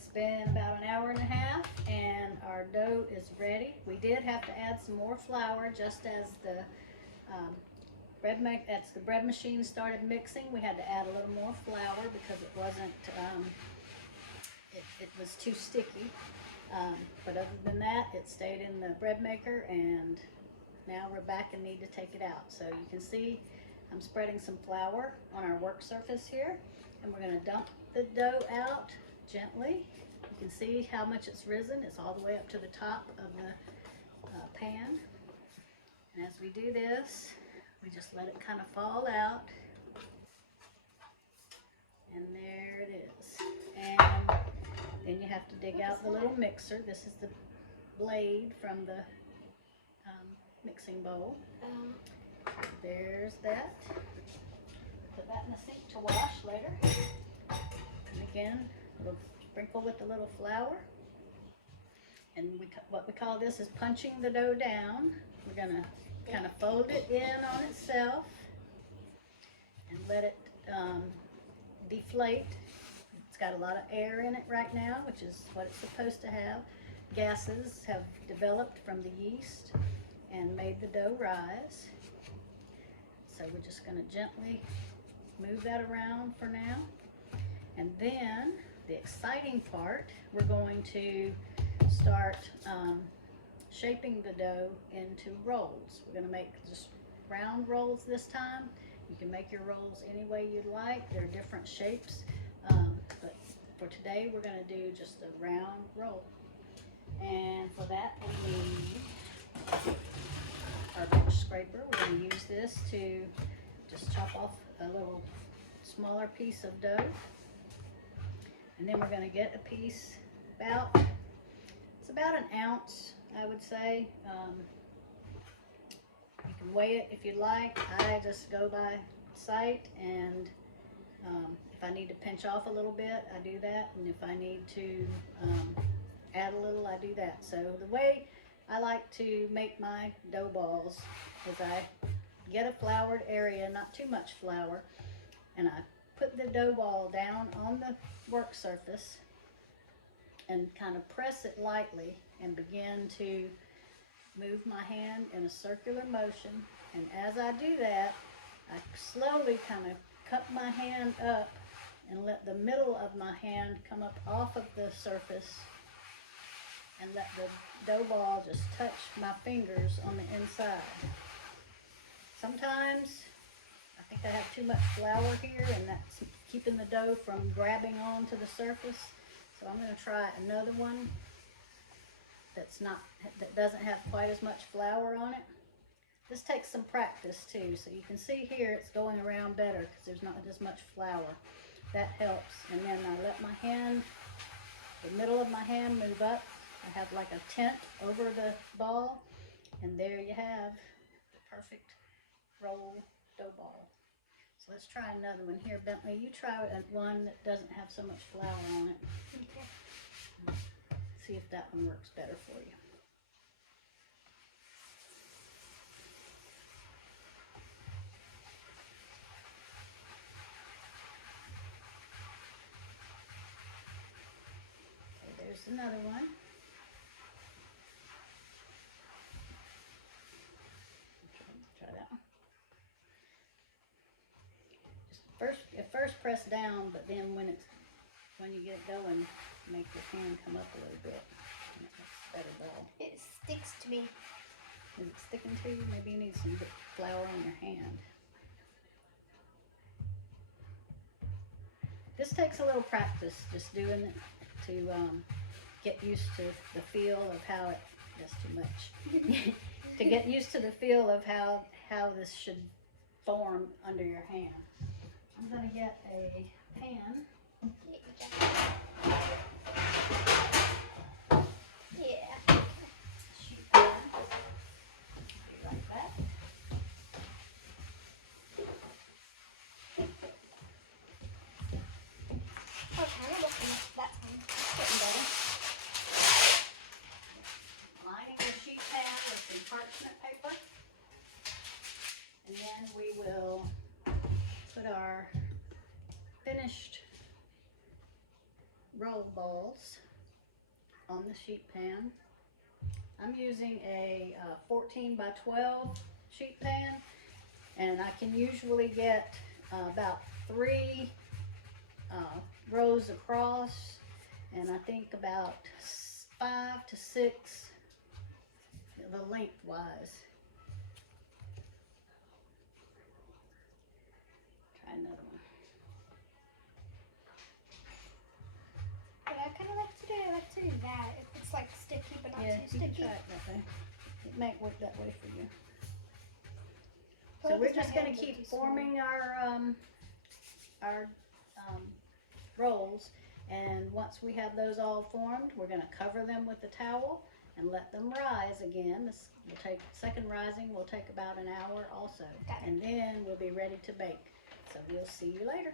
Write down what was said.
It's been about an hour and a half and our dough is ready. We did have to add some more flour just as the the bread machine started mixing. We had to add a little more flour because it wasn't, it was too sticky. But other than that, it stayed in the bread maker, and now we're back and need to take it out. So you can see I'm spreading some flour on our work surface here, and we're going to dump the dough out gently. You can see how much it's risen. It's all the way up to the top of the pan. And as we do this, we just let it kind of fall out. And there it is. And then you have to dig out the little mixer. This is the blade from the mixing bowl. There's that. Put that in the sink to wash later. And again, we'll sprinkle with a little flour. And what we call this is punching the dough down. We're going to kind of fold it in on itself and let it deflate. It's got a lot of air in it right now, which is what it's supposed to have. Gases have developed from the yeast and made the dough rise. So we're just going to gently move that around for now. And then the exciting part, we're going to start shaping the dough into rolls. We're going to make just round rolls this time. You can make your rolls any way you'd like. They're different shapes. But for today, we're going to do just a round roll. And for that, we need our bench scraper. We're going to use this to just chop off a little smaller piece of dough. And then we're going to get a piece it's about an ounce, I would say. You can weigh it if you like. I just go by sight, and if I need to pinch off a little bit, I do that. And if I need to add a little, I do that. So the way I like to make my dough balls is I get a floured area, not too much flour, and I put the dough ball down on the work surface and kind of press it lightly and begin to move my hand in a circular motion. And as I do that, I slowly kind of cup my hand up and let the middle of my hand come up off of the surface and let the dough ball just touch my fingers on the inside. Sometimes I think I have too much flour here, and that's keeping the dough from grabbing onto the surface. So I'm going to try another one that doesn't have quite as much flour on it. This takes some practice too. So you can see here it's going around better because there's not as much flour. That helps. And then I let my hand, the middle of my hand move up. I have like a tent over the ball, and there you have the perfect roll dough ball. So let's try another one here. Bentley, you try one that doesn't have so much flour on it. Okay. See if that one works better for you. Okay, there's another one. Try that one. At first press down, but then when you get it going, make your hand come up a little bit. And it makes a better ball. It sticks to me. Is it sticking to you? Maybe you need some flour on your hand. This takes a little practice, just doing it to get used to the feel of how it, that's too much. To get used to the feel of how this should form under your hand. I'm going to get a pan. Yeah. Sheet pan. Do like that. Oh, kind of looking that time. That's getting better. Lining the sheet pan with some parchment paper. And then we will put our finished roll balls on the sheet pan. I'm using a 14 by 12 sheet pan, and I can usually get about 3 rows across, and I think about 5 to 6 the lengthwise. Try another one. But I kind of like to do that. If it's like sticky but not Yeah, too you can sticky. try it that way. It might work that way for you. Well, So we're because my just going to hands are keep too small. forming our rolls, and once we have those all formed, we're going to cover them with the towel and let them rise again. This will take, second rising will take about an hour also, Got it. and then we'll be ready to bake. So we'll see you later.